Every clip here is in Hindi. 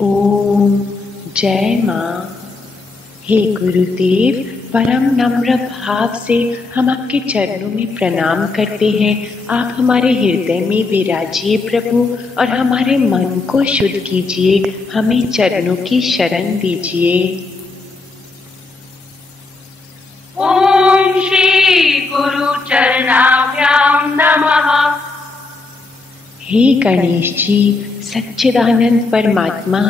ओम जय माँ। हे गुरुदेव, परम नम्र भाव से हम आपके चरणों में प्रणाम करते हैं। आप हमारे हृदय में विराजिए प्रभु और हमारे मन को शुद्ध कीजिए। हमें चरणों की शरण दीजिए। ओम श्री गुरु चरणाभ्याम नमः। हे गणेश जी, सच्चिदानंद परमात्मा,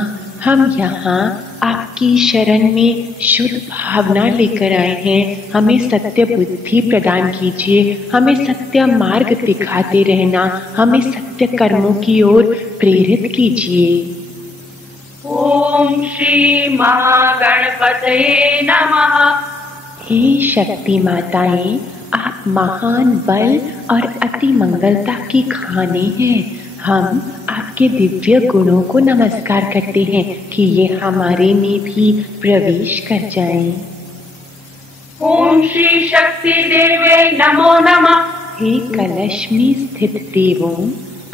हम यहाँ आपकी शरण में शुद्ध भावना लेकर आए हैं। हमें सत्य बुद्धि प्रदान कीजिए। हमें सत्य मार्ग दिखाते रहना। हमें सत्य कर्मों की ओर प्रेरित कीजिए। ओम श्री महागणपतये नमः। हे शक्ति माताएं, आप महान बल और अति मंगलता की खाने हैं। हम आपके दिव्य गुणों को नमस्कार करते हैं कि ये हमारे में भी प्रवेश कर जाएं। ओम श्री शक्ति देवे नमो नमः। हे कलश में स्थित देवों,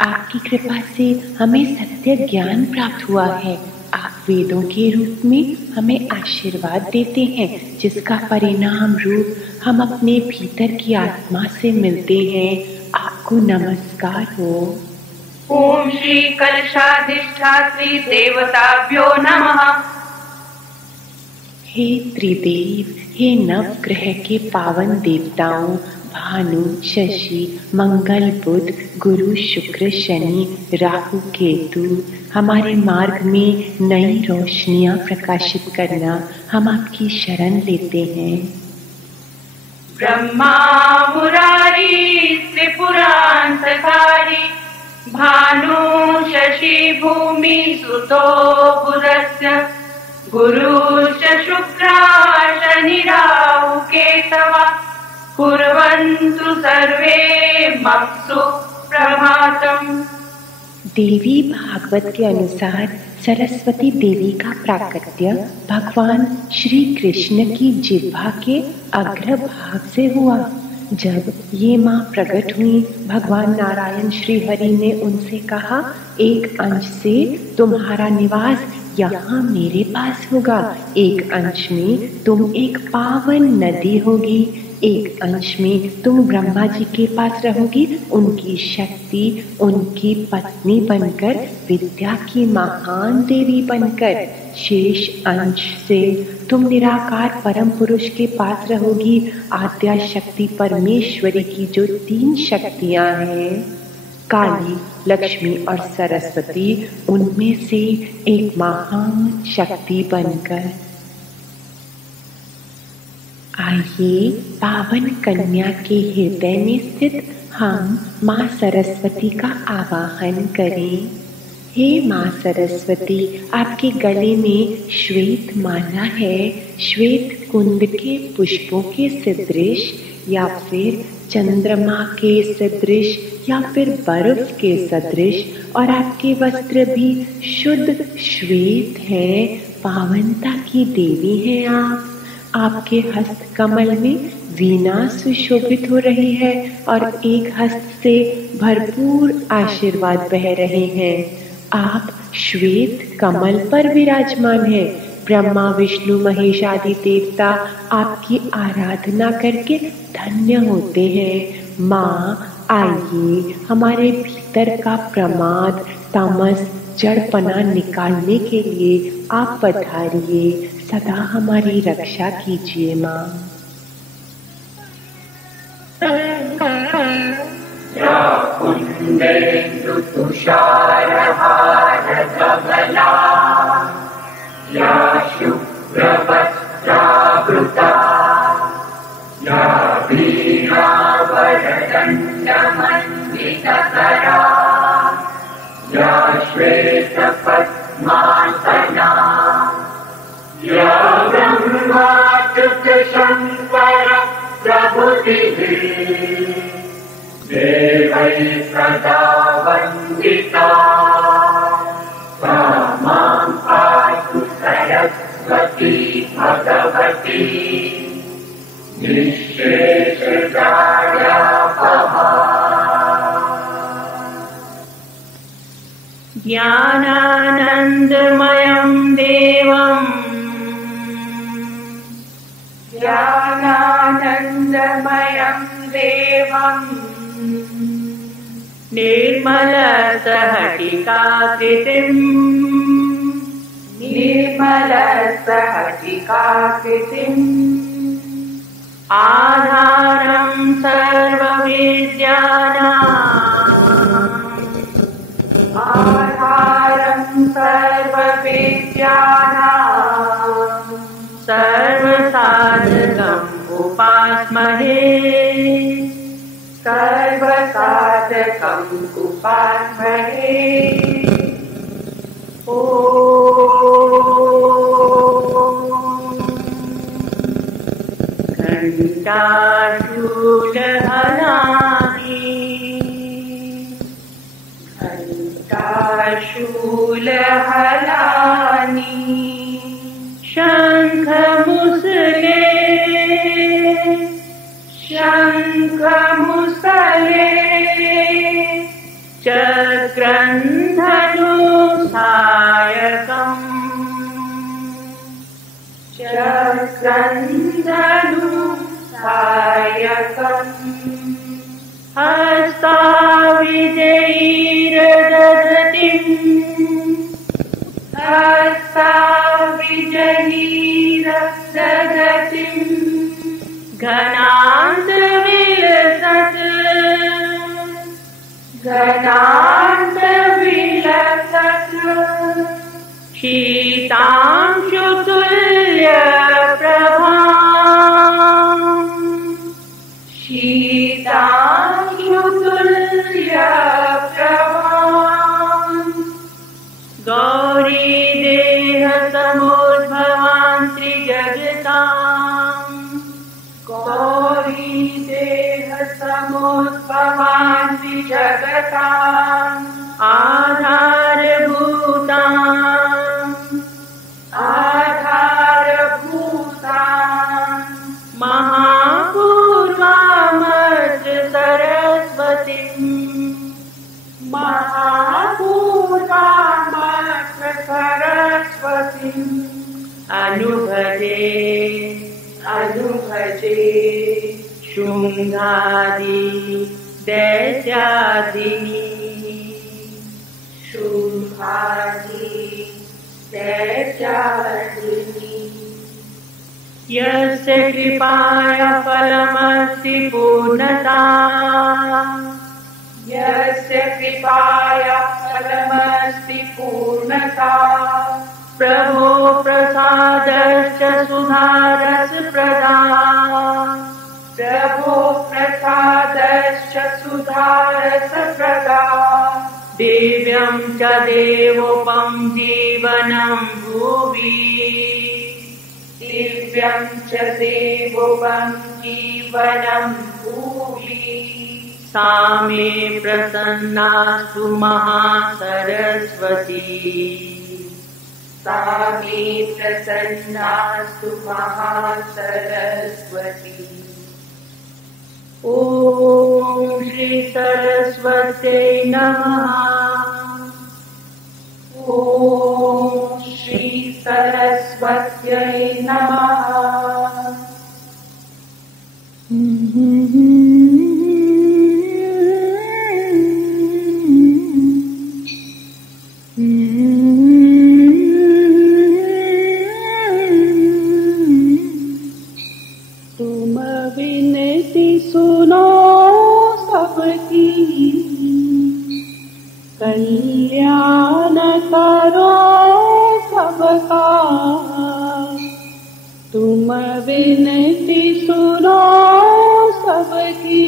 आपकी कृपा से हमें सत्य ज्ञान प्राप्त हुआ है। आप वेदों के रूप में हमें आशीर्वाद देते हैं, जिसका परिणाम रूप हम अपने भीतर की आत्मा से मिलते हैं। आपको नमस्कार हो। ओम श्री कलशाधिष्ठात्री देवताभ्यो नमः। हे त्रिदेव, हे नवग्रह के पावन देवताओं, भानु, शशि, मंगल, बुध, गुरु, शुक्र, शनि, राहु, केतु, हमारे मार्ग में नई रोशनियां प्रकाशित करना, हम आपकी शरण लेते हैं। ब्रह्मा मुरारी त्रिपुरांतकारी, भानु शशि भूमि सुतो बुधस्य, गुरुश्च शुक्रा शनि राहु केतवा, कुर्वन्तु सर्वे मत्सु प्रभातम्। देवी भागवत के अनुसार सरस्वती देवी का प्राकट्य भगवान श्री कृष्ण की जिह्वा के अग्रभाग से हुआ। जब ये माँ प्रकट हुई, भगवान नारायण श्री हरि ने उनसे कहा, एक अंश से तुम्हारा निवास यहाँ मेरे पास होगा, एक अंश में तुम एक पावन नदी होगी, एक अंश में तुम ब्रह्मा जी के पास रहोगी, उनकी शक्ति, उनकी पत्नी बनकर, विद्या की महान देवी बनकर। शेष अंश से तुम निराकार परम पुरुष के पास रहोगी, आद्या शक्ति परमेश्वरी की जो 3 शक्तियां हैं, काली, लक्ष्मी और सरस्वती, उनमें से एक महान शक्ति बनकर। आइए पावन कन्या के हृदय में स्थित हम माँ सरस्वती का आवाहन करें। हे माँ सरस्वती, आपके गले में श्वेत माला है। श्वेत कुंद के पुष्पों के सदृश या फिर चंद्रमा के सदृश या फिर बर्फ के सदृश, और आपके वस्त्र भी शुद्ध श्वेत हैं। पावनता की देवी हैं आप। आपके हस्त कमल में वीणा सुशोभित हो रही है और एक हस्त से भरपूर आशीर्वाद बह रहे हैं। आप श्वेत कमल पर विराजमान हैं। ब्रह्मा, विष्णु, महेश आदि देवता आपकी आराधना करके धन्य होते हैं। माँ, आइए हमारे भीतर का प्रमाद, तामस, जड़पना निकालने के लिए आप पधारिए। सदा हमारी रक्षा कीजिए माँ। या कुंदेन्दु तुषारहार धवला, या शुभ्रवस्त्रावृता, या वीणावरदण्डमण्डितकरा, या श्वेतपद्मासना, या ब्रह्माच्युत शङ्कर प्रभृतिः देवैः सदा वन्दिता, सा मां पातु सरस्वती भगवती निःशेषजाड्यापहा। ज्ञानानन्दमयं देवम् ज्ञानानन्दमयं देवम् निर्मलस्फटिकाकृतिम् निर्मलस्फटिकाकृतिम् आधारं सर्वविद्यानाम् आधारं सर्वविद्यानाम् सर्वसाधकम् उपास्महे सर्वसाधकम् उपास्महे ॐ घण्टाशूलहलानि घण्टाशूलहलानि शङ्खमुसले शङ्खमुसले चक्रन्धनुसायकम् चक्रन्धनुसायकम् हस्ताविजयीरदतिम् घनान्तविलसत् शीतांशुतुल्यप्रभाम् गौरीदेहसमुद्भवान् त्रिजगताम् गौरीदेहसमुद्भवान् त्रिजगताम् आधारभूताम् महापूर्वामर्त्य सरस्वतीम् अनुभजे शुंगादि दैत्यादिनी यस्य कृपाया फलमस्ति पूर्णता यस्य कृपाया फलमस्ति पूर्णता प्रभो प्रसादश्च सुधारसप्रदा प्रभो प्रसादश्च सुधारसप्रदा दिव्यं च देवोपं जीवनं भुवि दिव्यं च देवोपं जीवनं भुवि सा मे प्रसन्नास्तु महासरस्वती सा मे प्रसन्नास्तु महासरस्वती ॐ श्री सरस्वत्यै नमः ॐ श्री सरस्वत्यै नमः तुम विनती सुनो सबकी कल्याण करो सबका तुम विनती सुनो सबकी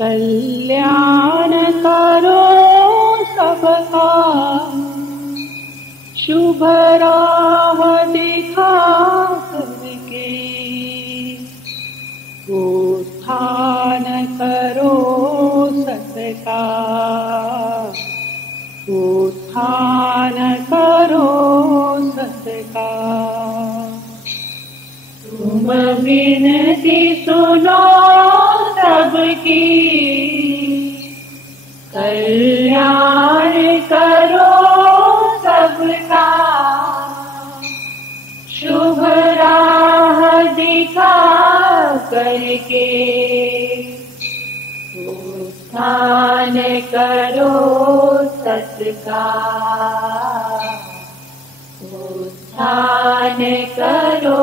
कल्याण करो सबका शुभ राह दिखा करके उत्थान करो सबका उत्थान करो सबका तुम विनती सुनो सबकी कल्याण करके उत्थान करो सत्का, उत्थान करो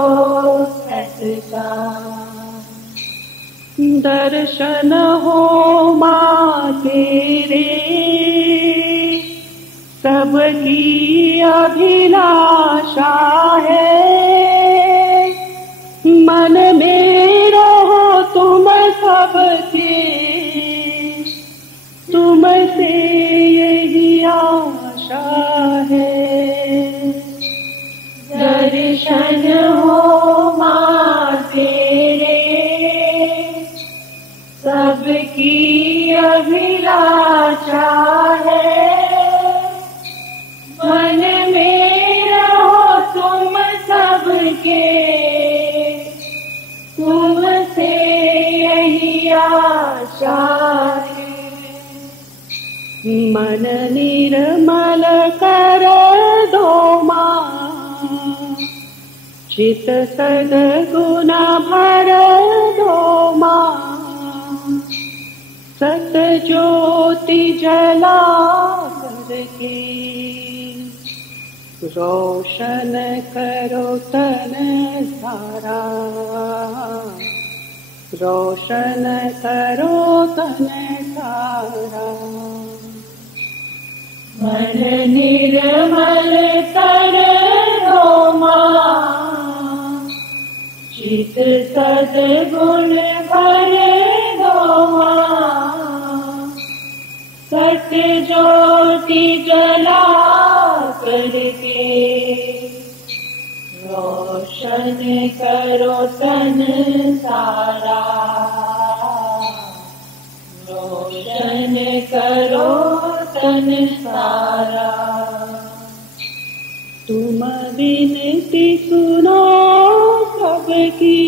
सत्का। दर्शन हो माँ तेरे सबकी अभिलाषा है, मन में रहो तुम सबके, तुमसे यही आशा है। दर्शन हो माँ तेरे सबकी अभिलाषा है, मन में रहो तुम सबके, तुमसे यही आशा है। मन निर्मल कर दो माँ, चित सद्गुण भर दो माँ, सत ज्योति जला करके रोशन करो तन सारा, रोशन करो तन सारा। मन निर्मल कर दो माँ, चित सद्गुण भर दो माँ, सत्य ज्योति जला करके रोशन करो तन सारा, रोशन करो तन सारा। तुम विनती सुनो सबकी,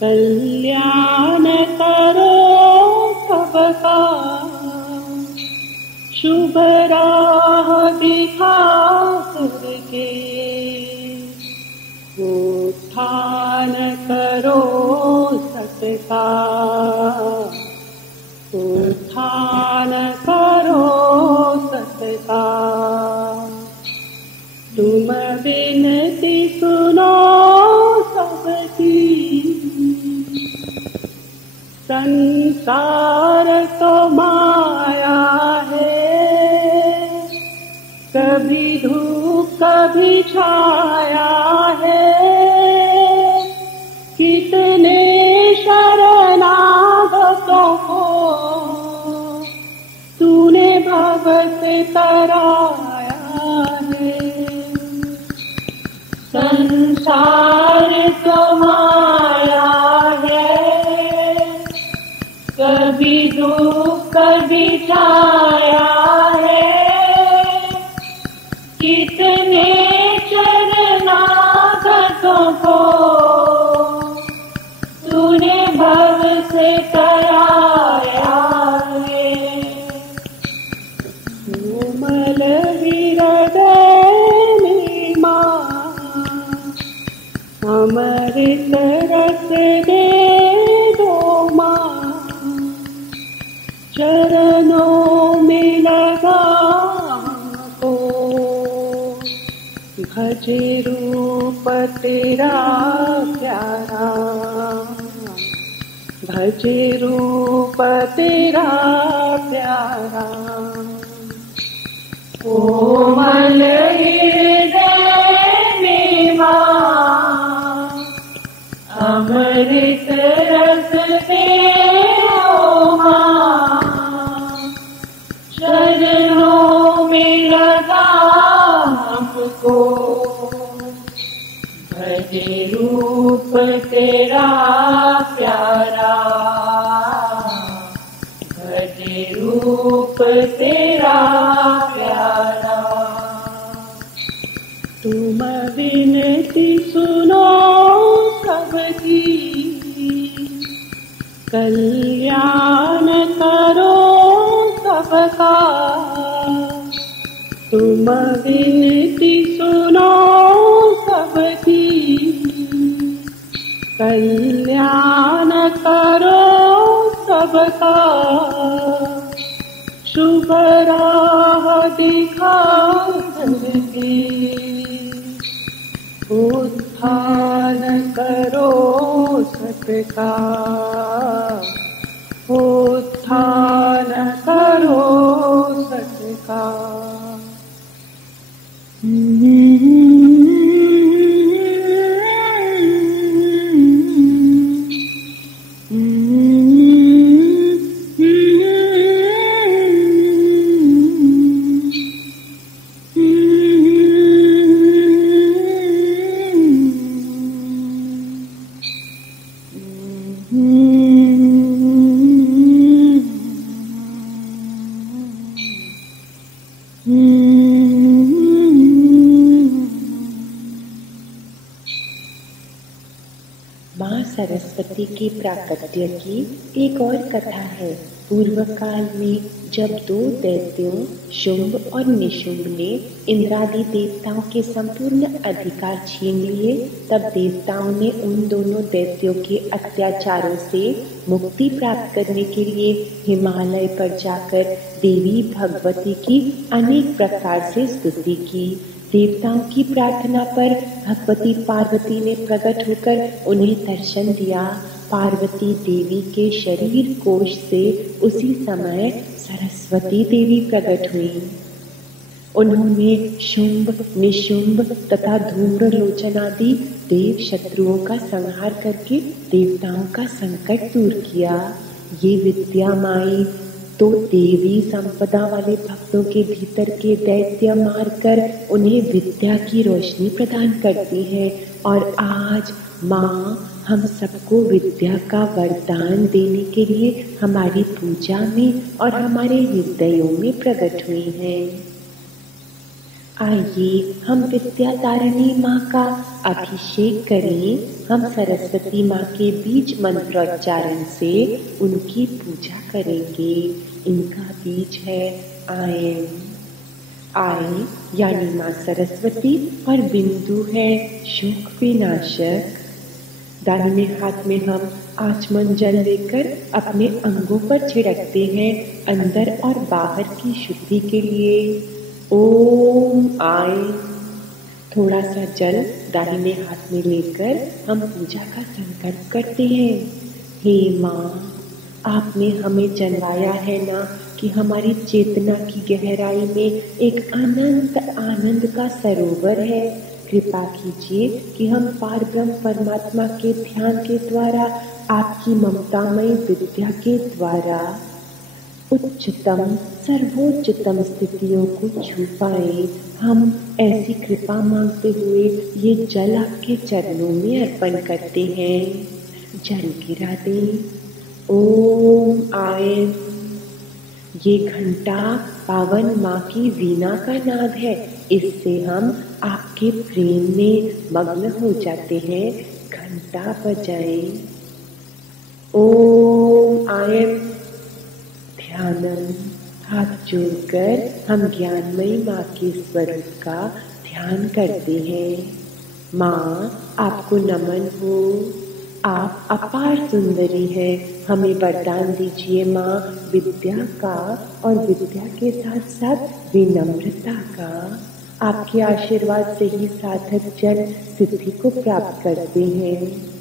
कल्याण करो सबका, शुभ राह दिखा करके उत्थान करो सत्का, उत्थान करो सत्का। तुम विनती सुनो सबकी, संसार तो माया है, कभी धूप कभी छाया है, कितने शरणागतों को तूने भगत तराया है। संसार तो माया है, कभी धूप कभी छाया है, कितने शरणागतों को तूने भव से तराया है। कोमल हृदय में माँ अमृत रस दे दो माँ, चरणों में लगा को भजे रूप तेरा प्यारा, भजे रूप तेरा प्यारा। कोमल हृदय में माँ अमृत रस दे ओ माँ, चरणों में लगा हमको, भजे रूप तेरा प्यारा, भजे रूप तेरा प्यारा। तुम विनती सुनो सबकी, कल्याण करो सबका। तुम विनती सुनो सबकी, कल्याण करो सबका, शुभ राह दिखाओ सबके, उत्थान करो सबका, उत्थान करो सबका। माँ सरस्वती की प्राकट्य की एक और कथा है। पूर्व काल में जब दो दैत्यों शुंभ और निशुंभ ने इंद्रादि देवताओं के संपूर्ण अधिकार छीन लिए, तब देवताओं ने उन दोनों दैत्यों के अत्याचारों से मुक्ति प्राप्त करने के लिए हिमालय पर जाकर देवी भगवती की अनेक प्रकार से स्तुति की। देवताओं की प्रार्थना पर भगवती पार्वती ने प्रकट होकर उन्हें दर्शन दिया। पार्वती देवी के शरीर कोश से उसी समय सरस्वती देवी प्रकट हुई। उन्होंने शुंभ, निशुंभ तथा धूम्रलोचन आदि देव शत्रुओं का संहार करके देवताओं का संकट दूर किया। ये विद्या माई तो देवी संपदा वाले भक्तों के भीतर के दैत्य मारकर उन्हें विद्या की रोशनी प्रदान करती है। और आज माँ हम सबको विद्या का वरदान देने के लिए हमारी पूजा में और हमारे हृदयों में प्रकट हुई है। आइए हम विद्या तारिणी माँ का अभिषेक करें। हम सरस्वती माँ के बीज मंत्रोच्चारण से उनकी पूजा करेंगे। इनका बीज है आयन। आय यानी माँ सरस्वती और बिंदु है शोक विनाशक। दाहिने हाथ में हम आचमन जल लेकर अपने अंगों पर छिड़कते हैं अंदर और बाहर की शुद्धि के लिए। ओम आय। थोड़ा सा जल दाहिने हाथ में लेकर हम पूजा का संकल्प करते हैं। हे माँ, आपने हमें जन्माया है ना कि हमारी चेतना की गहराई में एक अनंत आनंद का सरोवर है। कृपा कीजिए कि हम पार ब्रह्म परमात्मा के ध्यान के द्वारा, आपकी ममतामयी विद्या के द्वारा उच्चतम सर्वोच्चतम स्थितियों को छू पाए। हम ऐसी कृपा मांगते हुए ये जल आपके चरणों में अर्पण करते हैं। जल गिरा दें। ओम आय। ये घंटा पावन माँ की वीणा का नाद है। इससे हम आपके प्रेम में मग्न हो जाते हैं। घंटा बजाएं। ओम आय। ध्यानम। हाथ जोड़कर हम ज्ञानमयी माँ के स्वरूप का ध्यान करते हैं। माँ, आपको नमन हो। आप अपार सुंदरी है। हमें वरदान दीजिए माँ, विद्या का और विद्या के साथ साथ विनम्रता का। आपके आशीर्वाद से ही साधक जन सिद्धि को प्राप्त करते हैं।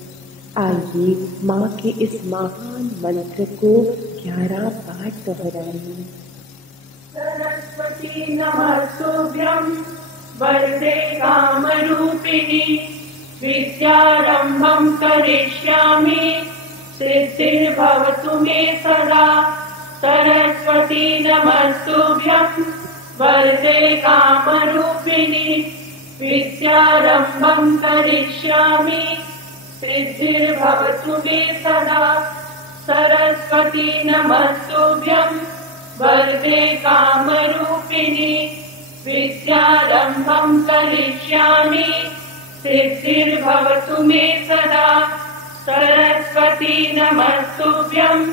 आइए माँ के इस महान मंत्र को 11 बार दोहराएं। सरस्वती नमस्तुभ्यं वरदे कामरूपिणी, विद्यारम्भं करिष्यामि सिद्धिर्भवतु मे सदा। सरस्वती नमस्तुभ्यं वरदे कामरूपिणी, विद्यारम्भं करिष्यामि सिद्धिर्भवतु मे सदा। सरस्वती नमस्तुभ्यं वरदे कामरूपिणी, विद्यारम्भं करिष्यामि सिद्धिर्भवतु मे सदा। सरस्वती नमस्तुभ्यं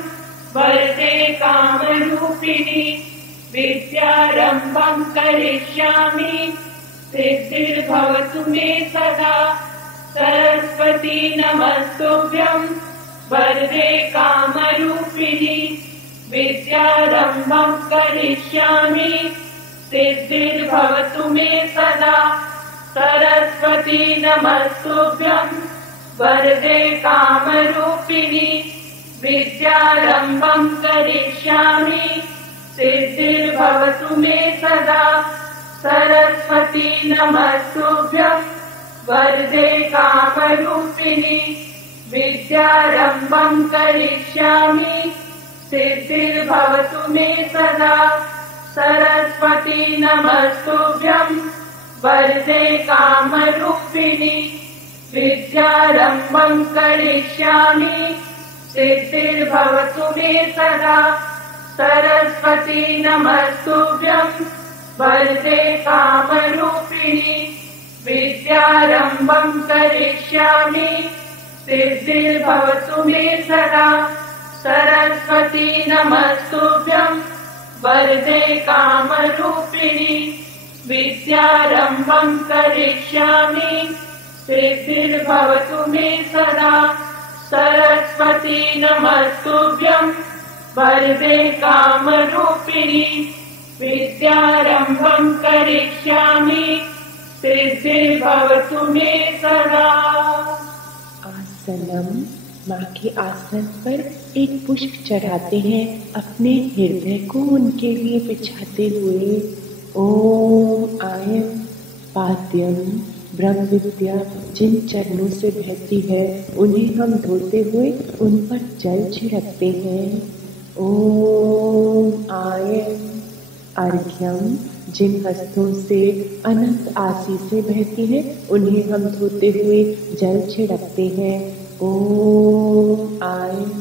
वरदे कामरूपिणी, विद्यारम्भं करिष्यामि सिद्धिर्भवतु मे सदा। सरस्वती नमस्तुभ्यं वरदे कामरूपिणी विद्यारम्भं करिष्यामि सिद्धिर्भवतु मे सदा। सरस्वती नमस्तुभ्यं वरदे कामरूपिणी विद्यारम्भं करिष्यामि सिद्धिर्भवतु मे सदा। सरस्वती नमस्तुभ्यं वरदे कामरूपिणी विद्यारम्भं करिष्यामि सिद्धिर्भवतु मे सदा। सरस्वती नमस्तुभ्यं वरदे कामरूपिणी विद्यारम्भं करिष्यामि सिद्धिर्भवतु मे सदा। सरस्वती नमस्तुभ्यं वरदे कामरूपिणी विद्यारम्भं करिष्यामि सिद्धिर्भवतु मे सदा। सरस्वती नमस्तुभ्यं वरदे कामरूपिणी विद्यारम्भं करिष्यामि सिद्धिर्भवतु मे सदा। सरस्वती नमस्तुभ्यं वरदे कामरूपिणी विद्यारम्भं करिष्यामि सिद्धिर्भवतु मे सदा। आसनम, माँ के आसन पर एक पुष्प चढ़ाते हैं, अपने हृदय को उनके लिए बिछाते हुए। ओम आयम पाद्यम ब्रह्म विद्या जिन चरणों से बहती है उन्हें हम धोते हुए उन पर जल छिड़कते हैं। ओम आयम अर्घ्यम जिन हस्तों से अनंत आशीषें बहती हैं उन्हें हम धोते हुए जल छिड़कते हैं। ओम आयम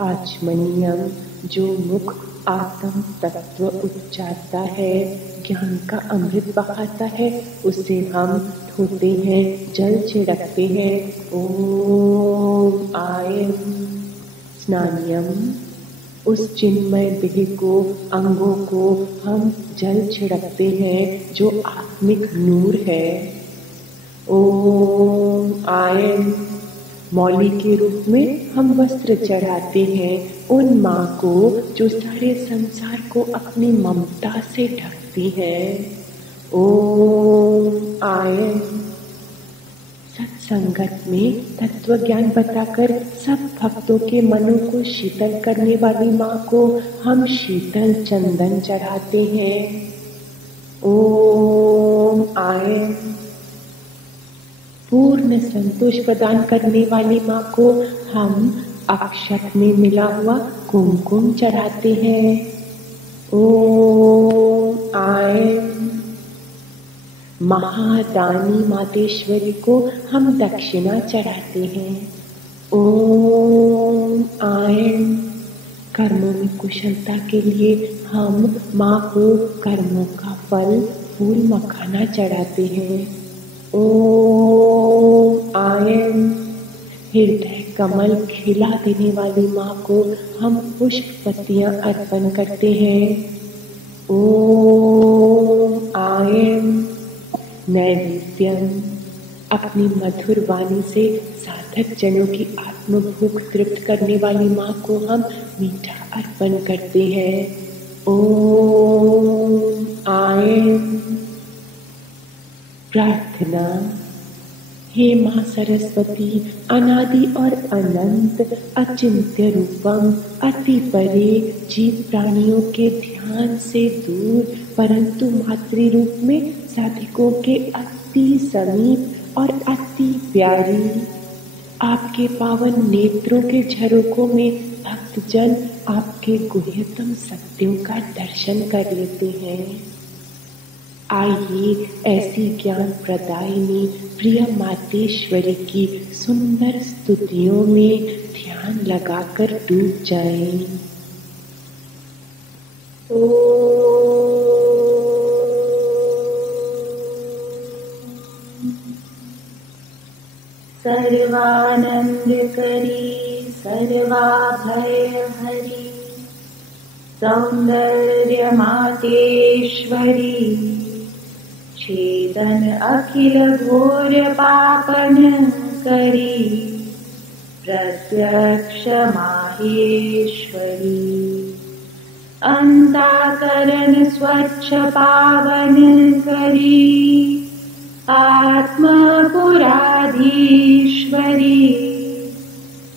आचमनीयम जो मुख आत्म तत्व उच्चारता है, ज्ञान का अमृत बहाता है, उसे हम धोते हैं, जल छिड़कते हैं। ओम आयम स्नानियम उस चिन्मय देह को, अंगों को हम जल छिड़कते हैं जो आत्मिक नूर है। ओम आयम मौली के रूप में हम वस्त्र चढ़ाते हैं उन माँ को जो सारे संसार को अपनी ममता से ढकती है। ओम आयम सत्संगत में तत्व ज्ञान बताकर सब भक्तों के मनों को शीतल करने वाली माँ को हम शीतल चंदन चढ़ाते हैं। ओम आयम पूर्ण संतोष प्रदान करने वाली माँ को हम अक्षत में मिला हुआ कुमकुम चढ़ाते हैं। ओम आयम महादानी मातेश्वरी को हम दक्षिणा चढ़ाते हैं। ओम आयम कर्मों में कुशलता के लिए हम माँ को कर्मों का फल फूल मखाना चढ़ाते हैं। ओम आयम हृदय कमल खिला देने वाली माँ को हम पुष्प पत्तियां अर्पण करते हैं। ओम आयम नैवेद्यम अपनी मधुर वाणी से साधक जनों की आत्मभूख तृप्त करने वाली माँ को हम मीठा अर्पण करते हैं। ओम आयम प्रार्थना। हे माँ सरस्वती अनादि और अनंत अचिंत्य रूपम अति परे जीव प्राणियों के ध्यान से दूर परंतु मातृ रूप में साधकों के अति समीप और अति प्यारी आपके पावन नेत्रों के झरोकों में भक्तजन आपके गुह्यतम सत्यों का दर्शन कर लेते हैं। आइए ऐसी ज्ञान प्रदायिनी प्रिय मातेश्वरी की सुंदर स्तुतियों में ध्यान लगाकर डूब जाएं। सर्वानंदकरी सर्वाभयहरी सौंदर्य मातेश्वरी छेदन अखिल घोर पापन करी, प्रत्यक्ष माहेश्वरी। अंतःकरण स्वच्छ पावन करी, आत्मपुराधीश्वरी।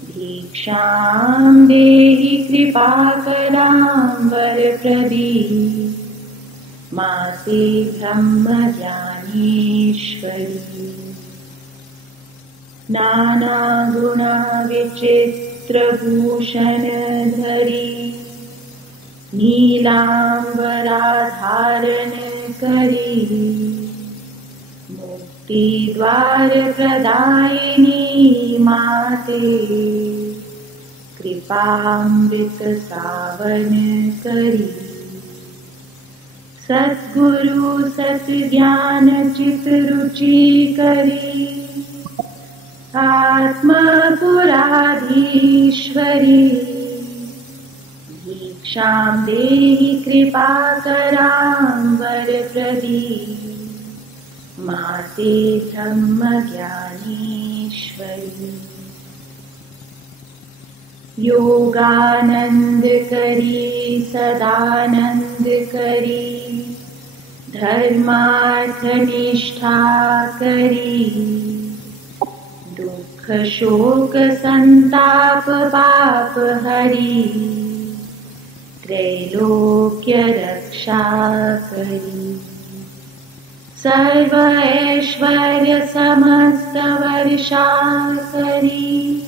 दीक्षां देहि कृपाकरां वरप्रदी, माते ब्रह्मज्ञानेश्वरी। नानागुणा विचित्रभूषण धरी, नीलांबराधारण करी। मुक्तिद्वार प्रदायिनी माते, कृपामृत सावन करी। सद्गुरु सत्ज्ञान चित रुचि करी, आत्मपुराधीश्वरी। दीक्षां देहि कृपाकरां वरप्रदी, माते ब्रह्मज्ञानेश्वरी। योगानंद करी सदानंद करी, धर्मार्थ निष्ठा करी। दुख शोक संताप पाप हरी, त्रैलोक्य रक्षा करी। सर्व ऐश्वर्य समस्त वर्षा करी,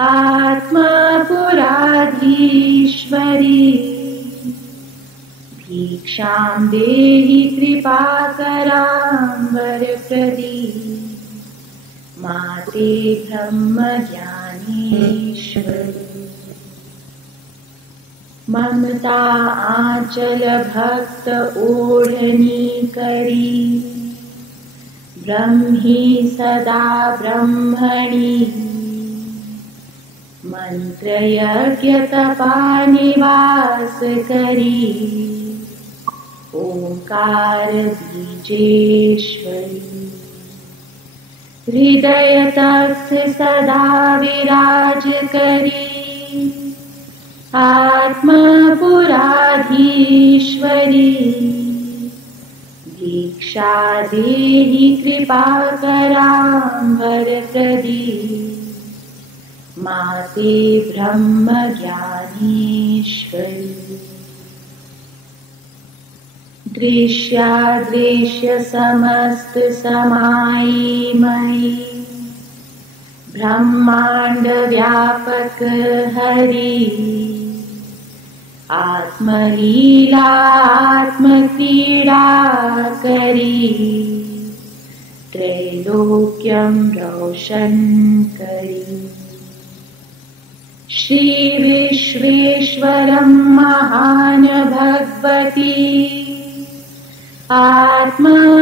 आत्मपुराधीश्वरी। भिक्षां देहि कृपाकरां वरप्रदी, माते ब्रह्मज्ञानेश्वरी। ममता आंचल भक्त ओढ़नी करी, ब्रह्मी सदा ब्रह्मणी। मंत्र यज्ञ तपा निवास करी, ओंकार बीजेश्वरी। हृदय तख्त सदा विराज करी, आत्मपुराधीश्वरी। दीक्षा देहि कृपाकरां वरप्रदी, माते ब्रह्मज्ञानेश्वरी। दृश्यादृश्य समस्त समायी मयि, ब्रह्मांड व्यापक हरि। आत्मलीला आत्मक्रीडा करी, त्रैलोक्यं रोशन करी। श्री विश्वेश्वरं महान भगवती, आत्मपुराधीश्वरी।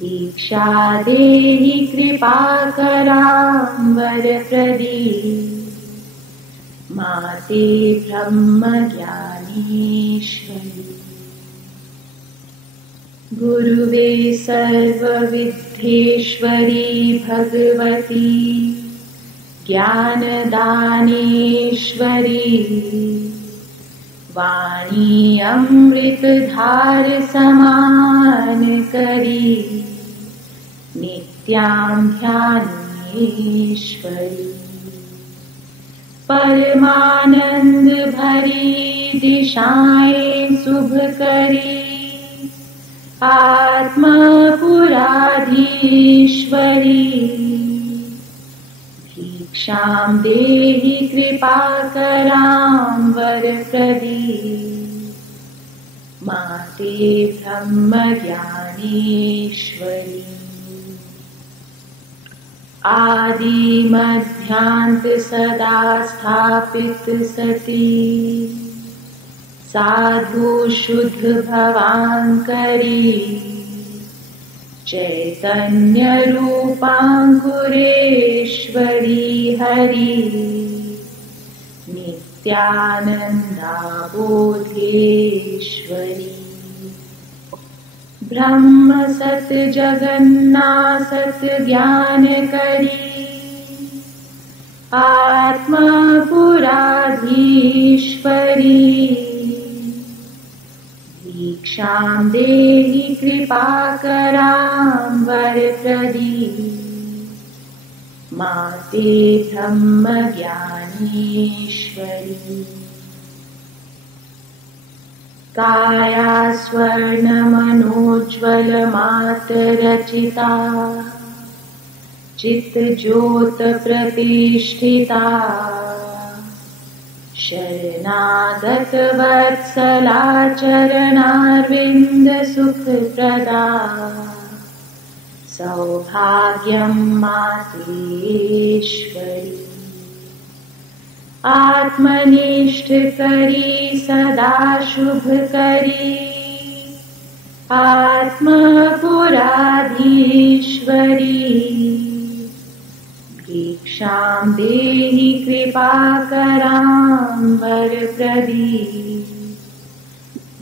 दीक्षा देहि कृपाकरां वरप्रदी, माते ब्रह्मज्ञानेश्वरी। गुरुवे सर्वविद्येश्वरी भगवती, ज्ञानदानेश्वरी। वाणी अमृतधार समान करी, नित्यां ध्यानेश्वरी। परमानंद भरी दिशाएं शुभ करी, आत्मपुराधीश्वरी। भिक्षां देहि कृपाकरां वरप्रदी, माते ब्रह्मज्ञानेश्वरी। आदि मध्यांत सदा स्थापित सती, साधु शुद्ध भवांकरी। चैतन्य रूपांकुरेश्वरी हरि, नित्य नित्यानंदा बोधेश्वरी। ब्रह्म सत जगन्नाथ सत ज्ञान करी, आत्मा पुराधीश्वरी। दीक्षां देहि कृपाकरां वरप्रदी, माते ब्रह्म ज्ञानेश्वरी। काया स्वर्णमनोज्ज्वल मातरचिता, चित्तज्योत प्रतिष्ठिता। शरणागत वत्सला चरणारविन्द सुखप्रदा, सौभाग्यं मातेश्वरी। आत्मनिष्ठ करी सदा शुभ करी, आत्मा पुराधीश्वरी। दीक्षां देहि कृपाकरां वरप्रदी,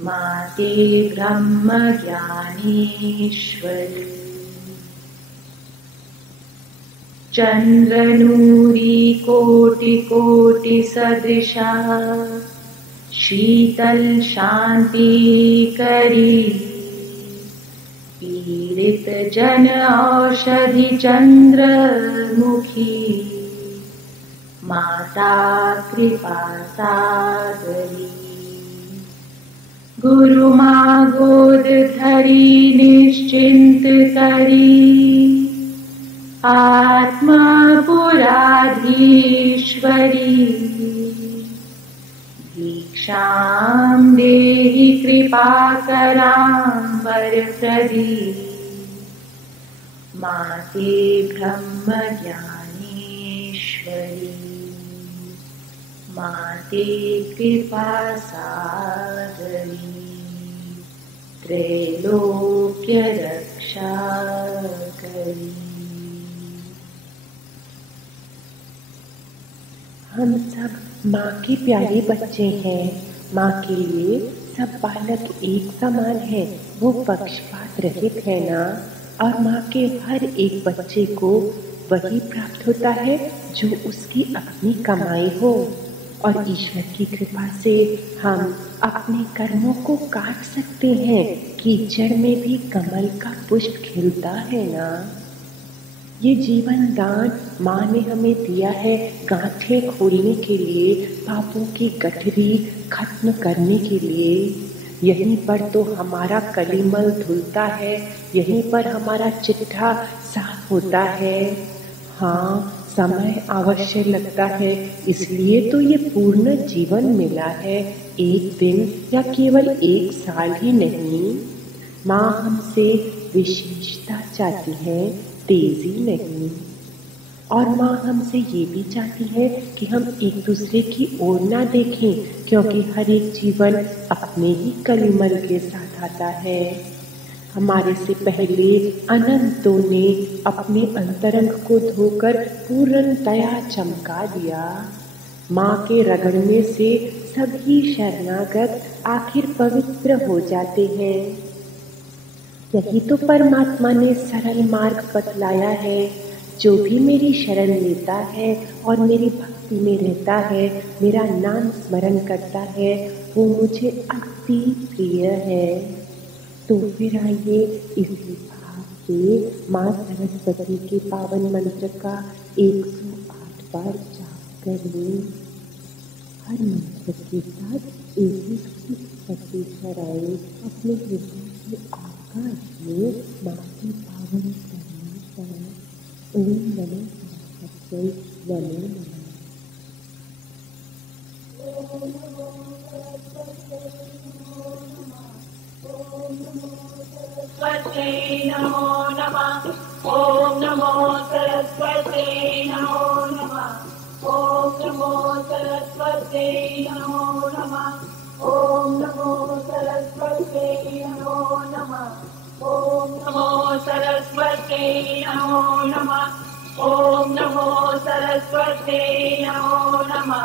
माते ब्रह्म ज्ञानेश्वरी। चन्द्रनूरी कोटि कोटि सदृशा, शीतल शांति करी। पीड़ित जन औषधि चंद्रमुखी, माता कृपा सागरी। गुरु माँ गोद धरी निश्चिंत करी, आत्मा पुराधीश्वरी। दीक्षां देहि कृपाकरां वरप्रदी, माते ब्रह्म ज्ञानेश्वरी। माते कृपा सागरी, त्रैलोक्य रक्षा करी। हम सब माँ के प्यारे बच्चे हैं। माँ के लिए सब बालक एक समान है, वो पक्षपात रहित है ना। और माँ के हर एक बच्चे को वही प्राप्त होता है जो उसकी अपनी कमाई हो। और ईश्वर की कृपा से हम अपने कर्मों को काट सकते हैं। कीचड़ में भी कमल का पुष्प खिलता है ना। ये जीवन दान माँ ने हमें दिया है गांठें खोलने के लिए, पापों की गठरी खत्म करने के लिए। यहीं पर तो हमारा कलिमल धुलता है, यहीं पर हमारा चिट्ठा साफ होता है। हाँ, समय अवश्य लगता है, इसलिए तो ये पूर्ण जीवन मिला है। एक दिन या केवल एक साल ही नहीं। माँ हमसे विशेषता चाहती है, तेजी नहीं। और माँ हमसे ये भी चाहती है कि हम एक दूसरे की ओर ना देखें, क्योंकि हर एक जीवन अपने ही कलिमल के साथ आता है। हमारे से पहले अनंतों ने अपने अंतरंग को धोकर पूर्णतया चमका दिया। माँ के रगड़ने से सभी शरणागत आखिर पवित्र हो जाते हैं। यही तो परमात्मा ने सरल मार्ग बतलाया है। जो भी मेरी शरण लेता है और मेरी भक्ति में रहता है, मेरा नाम स्मरण करता है, वो मुझे अति प्रिय है। तो फिर आइए इसी भाव से माँ सरस्वती के पावन मंत्र का 108 बार जाप करें। हर मंत्र के साथ एक शक्ति कराए अपने हृदय के आकाश में माँ की पावन करने पर। ओम नमो सरस्वती नमो नमः। सरस्वती नमो नमः। ओम नमो सरस्वती नमो नमः। ओम नमो सरस्वती नमो नमः। ओम नमो सरस्वती नमो नमः। ओम नमो सरस्वती नमो नमः। ओम नमो सरस्वती नमो नमः।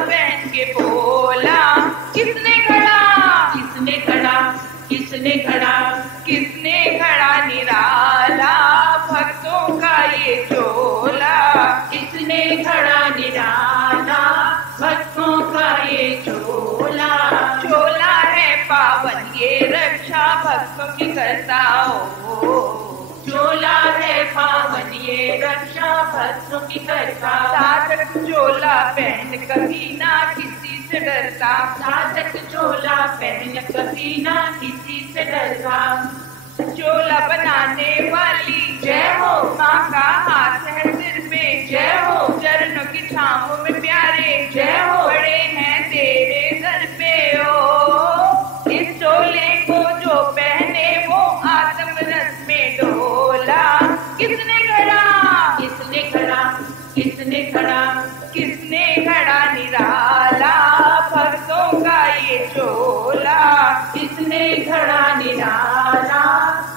भक्तों की करता हो। चोला है पावन ये रक्षा भक्तों की करता। साधक चोला पहन कभी ना किसी से डरता। साधक चोला पहन कभी ना किसी से डरता। चोला बनाने वाली जय हो। माँ का हाथ है सिर पे जय हो। चरणों की छांवों में प्यारे जय हो। बड़े हैं तेरे दर पे ओ। इस चोले को जो पहने वो आत्म रस में डोला। किसने घड़ा किसने खड़ा किसने खड़ा किसने घड़ा निराला भक्तों का ये चोला। किसने खड़ा निराला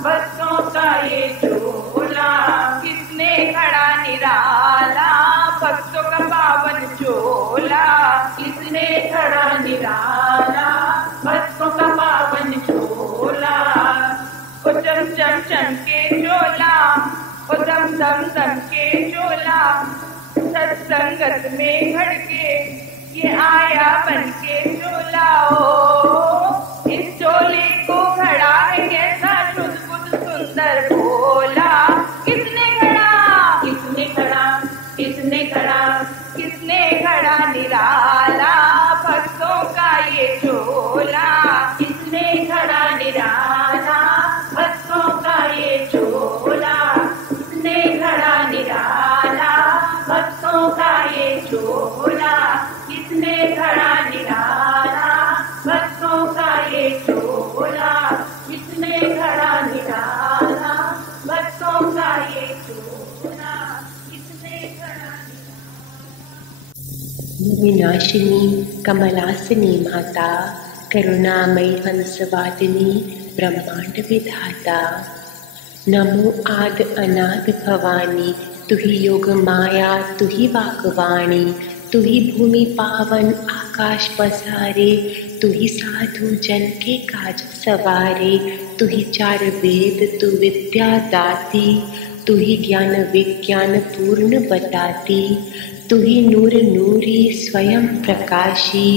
भक्तों का ये चोला। किसने घड़ा निराला भक्तों का पावन चोला। किसने खड़ा निराला भक्तों का पावन चोला। ओ चम चम चम के चोला ओ दम दम दम के चोला। सत्संगत में भड़के ये आया बन के चोला ओ। इस चोले को घड़ा है कैसा शुद्ध सुंदर भोला। किसने घड़ा किसने खड़ा किसने खड़ा किसने घड़ा निराला भक्तों का ये चोला। किसने खड़ा निराला भक्तों का ये चोला। किसने खड़ा निराला भक्तों का ये चोला। किसने खड़ा निराला भक्तों का ये चोला। किसने खड़ा निराला भक्तों का ये चोला। किसने खड़ा विनाशिनी कमलासिनी माता करुणामयी हंसवादिनी ब्रह्मांड विधाता। नमो आद अनाद भवानी तु ही योग माया तु ही वाकवाणी। तु ही भूमि पावन आकाश पसारे। तु ही साधु जन के काज सवारे। तु ही चार वेद तु विद्या दाती। तु ही ज्ञान विज्ञान पूर्ण बताती। तु ही नूर नूरी स्वयं प्रकाशी।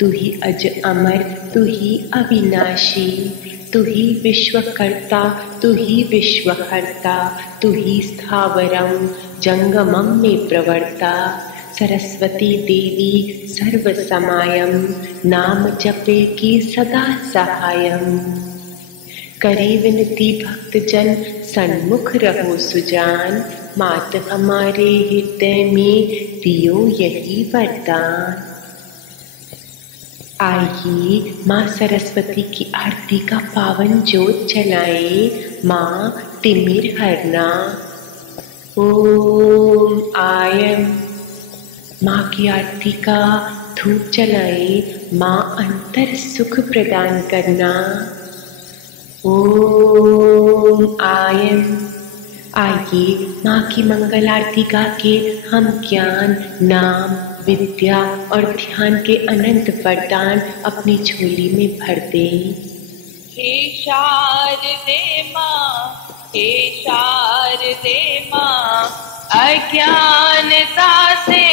तु ही अज अमर तु ही अविनाशी। तु ही विश्वकर्ता तु ही विश्वहर्ता। तु ही स्थावरं जंगमं में प्रवर्ता। सरस्वती देवी सर्वसमायं नाम जपे की सदा सहायं। करे विनती भक्त जन सन्मुख रहो सुजान। मात हमारे हृदय में दियो यही वरदान। आइए माँ सरस्वती की आरती का पावन जोत जलाए। माँ तिमिर हरना। ओम आयम। माँ की आरती का धूप जलाए। माँ अंतर सुख प्रदान करना। ओम आयम। आइए माँ की मंगल आरती गा के हम ज्ञान नाम विद्या और ध्यान के अनंत वरदान अपनी झोली में भर दें। हे शारदे माँ हे शारदे माँ अज्ञानता से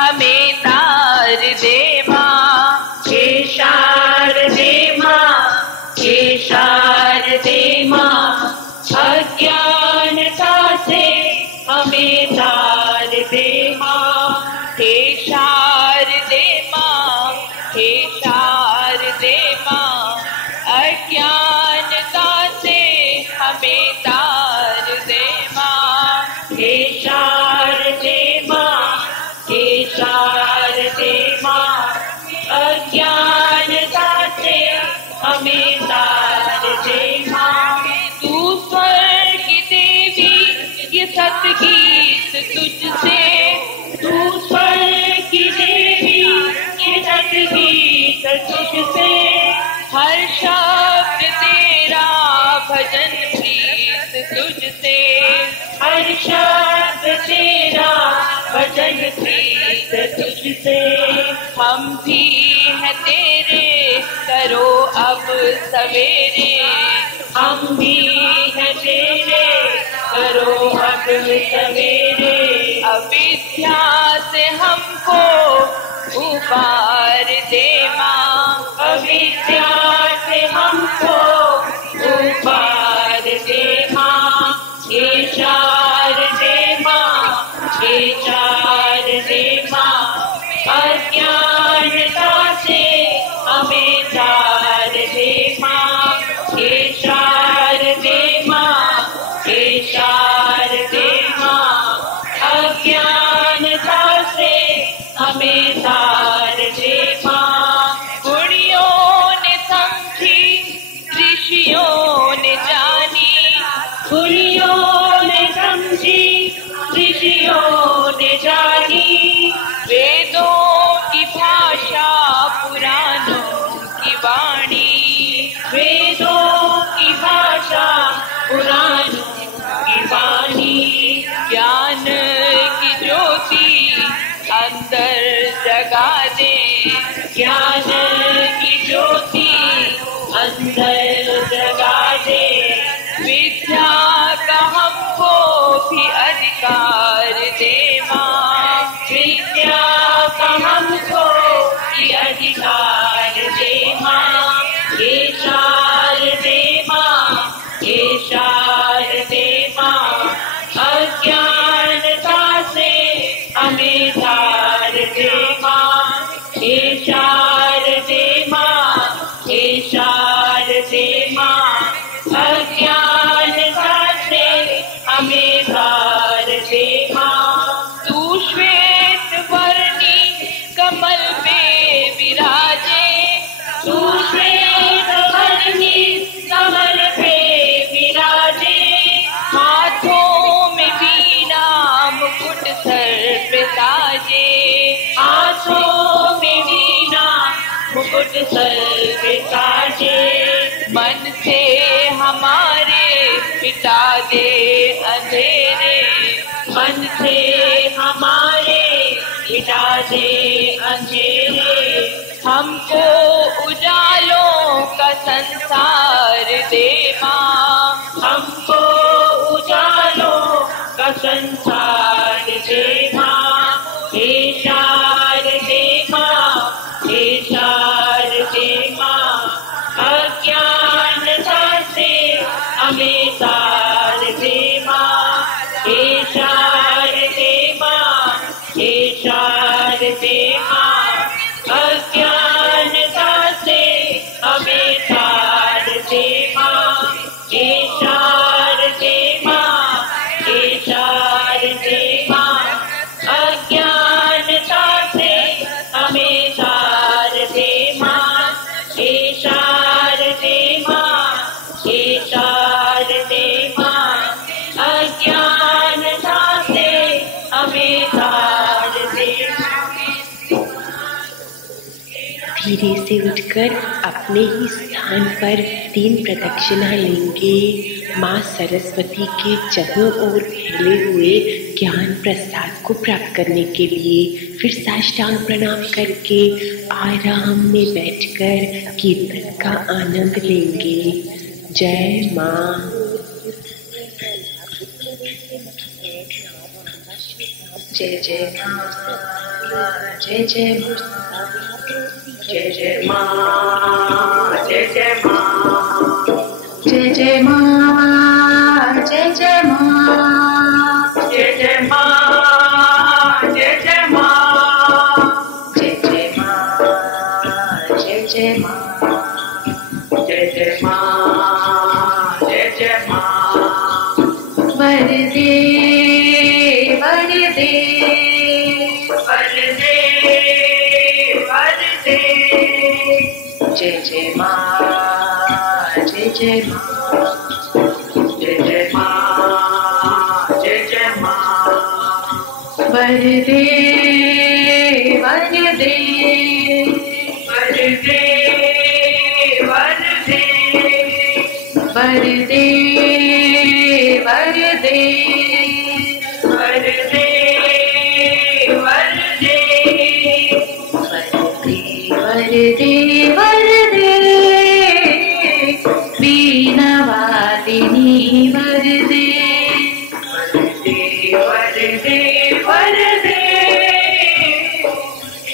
हमें तार दे माँ। हे शारदे माँ हे शारदे माँ अज्ञानता से हमें तार दे माँ। हे शारदे माँ हे शारदे माँ अज्ञानता से हमें तार दे माँ। हे शारदे माँ हे शारदे माँ अज्ञानता से हमें तार दे माँ। तू स्वर्ग की देवी ये सतगीत तुझसे। तू स्वर्ग की देवी ये सतगीत तुझसे। हर शब्द तेरा भजन प्रीत तुझसे। हर शब्द तेरा भजन प्रीत तुझसे। हम भी हैं तेरे करो अब सवेरे। हम भी हैं तेरे करो अब सवेरे। अविद्या से हमको उबार दे माँ। अविद्या से हमको शारदे मां, हे शारदे मां, हे शारदे मां, अज्ञानता से हमें तार दे मां। गुणियों ने समझी, ऋषियों ने जानी, गुणियों ने समझी, ऋषियों ने जानी, वेदों की भाषा पुराणों की वाणी, वेदों की भाषा पुराणों की वाणी, ज्ञान की ज्योति अंदर जगा दे, ज्ञान की ज्योति अंदर जगा दे। विद्या का हमको भी अधिकार दे मां, विद्या का हमको भी अधिकार दे मां। हे शारदे मां, हे शारदे मां, अज्ञानता से हमें तार दे मां। हे शारदे मां, हे शारदे मां, अज्ञानता से हमें तार दे मां। तू श्वेत वर्णी कमल पे विराजे, तू श्वेत वर्णी कमल पे विराजे, हाथों में वीणा मुकुट सर पे ताजे, हाथों में वीणा मुकुट सर पे ताजे। मन से हमारे मिटा दे अंधेरे, मन से हमारे मिटा दे अंधेरे। हमको उजालों का संसार दे मां, हमको उजालों का संसार दे मां। हे शारदे मां, हे शारदे मां, अज्ञानता से हमें तार दे मां। हे शारदे मां, हे शारदे मां, अज्ञानता से हमें तार दे मां। हे शारदे मां, हे शारदे मां, अज्ञानता से हमें तार दे मां। हे शारदे मां, हे शारदे मां, अज्ञानता से हमें तार दे मां। धीरे से उठकर अपने ही स्थान पर 3 प्रदक्षिणा लेंगे। माँ सरस्वती के चारों ओर फैले हुए ज्ञान प्रसाद को प्राप्त करने के लिए फिर साष्टांग प्रणाम करके आराम में बैठकर कीर्तन का आनंद लेंगे। जय माँ। जय जय माँ, जय जय माँ, जय जय माँ, जय जय माँ, जय जय माँ, जय जय माँ, जय जय माँ, जय जय माँ, जय जय माँ, जय जय माँ, जय जय माँ, जय जय माँ। वरदे वरदे वरदे वरदे, जय जय माँ, जय जय माँ, जय जय माँ, जय जय माँ। वरदे वरदे वरदे वरदे वरदे वरदे वरदे वरदे वरदे वरदे वीणावादिनी वरदे वरदे वरदे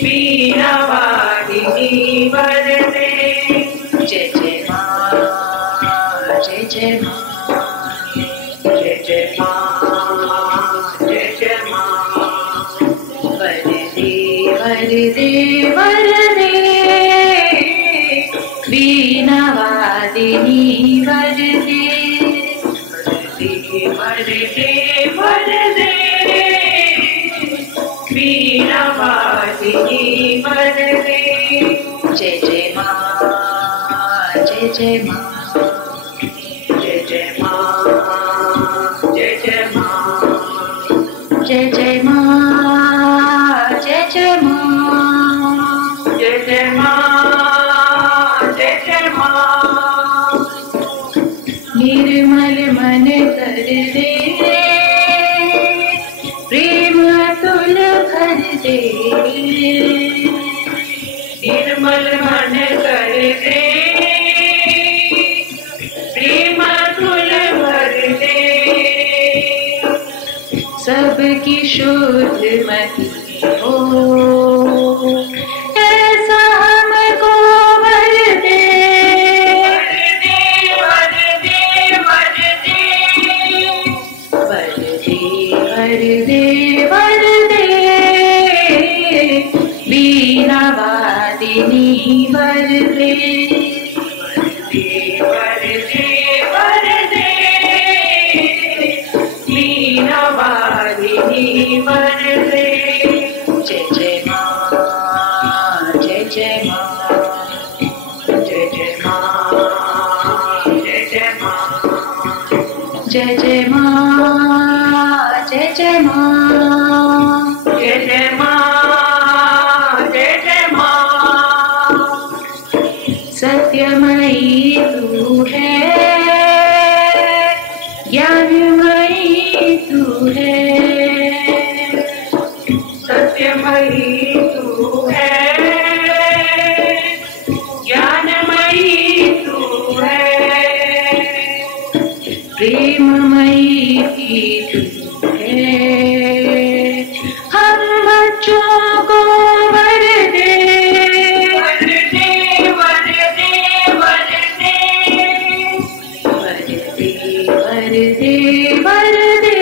वीणावादिनी वरदे। जय जय माँ, जय जय माँ, जय जय माँ, जय जय माँ। वरदे वरदे वरदे वीणावादिनी वरदे वरदे वरदे वीणावादिनी वरदे। जय जय माँ जय जय माँ जय जय माँ जय जय माँ जय जय माँ जय जय माँ जय जय माँ जय जय माँ। निर्मल मन कर दे प्रेम अतुल भर दे निर्मल मन कर दे प्रेम अतुल भर दे। सबकी शुद्ध मति हो ऐसा हमको वर दे वर दे वर दे वर दे वर दे वर दे वीणावादिनी वर दे वर दे वर दे वीणावादिनी वर दे। जय जय माँ जय जय माँ जय जय माँ जय जय माँ जय जय माँ जय जय माँ जय जय माँ जय जय माँ। सत्यमयी तू है ज्ञानमयी तू है सत्यमयी तू है ज्ञानमयी तू है प्रेममयी भी तू है हम बच्चों को वर दे वर दे वर दे वर दे वर दे वर दे वर दे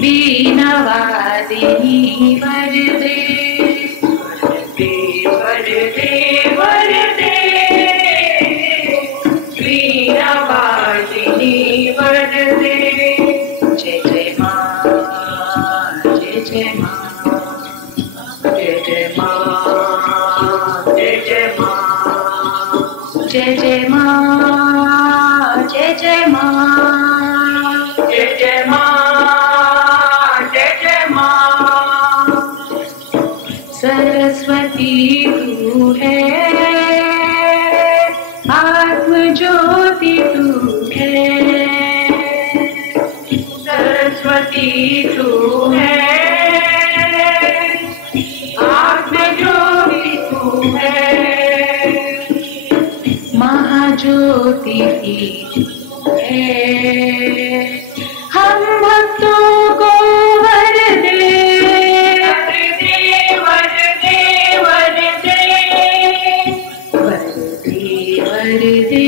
वीणावादिनी वर दे वर दे वर दे वीणावादिनी वर दे। जय जय माँ जय जय माँ जय जय माँ जय जय माँ जय जय माँ जय जय माँ जय जय माँ जय जय माँ। सरस्वती तू है आत्म ज्योति तू है सरस्वती तू है आत्मज्योति तू है महाज्योति भी है हम भक्तों को वर दे वर दे वर दे वर दे वर दे वर दे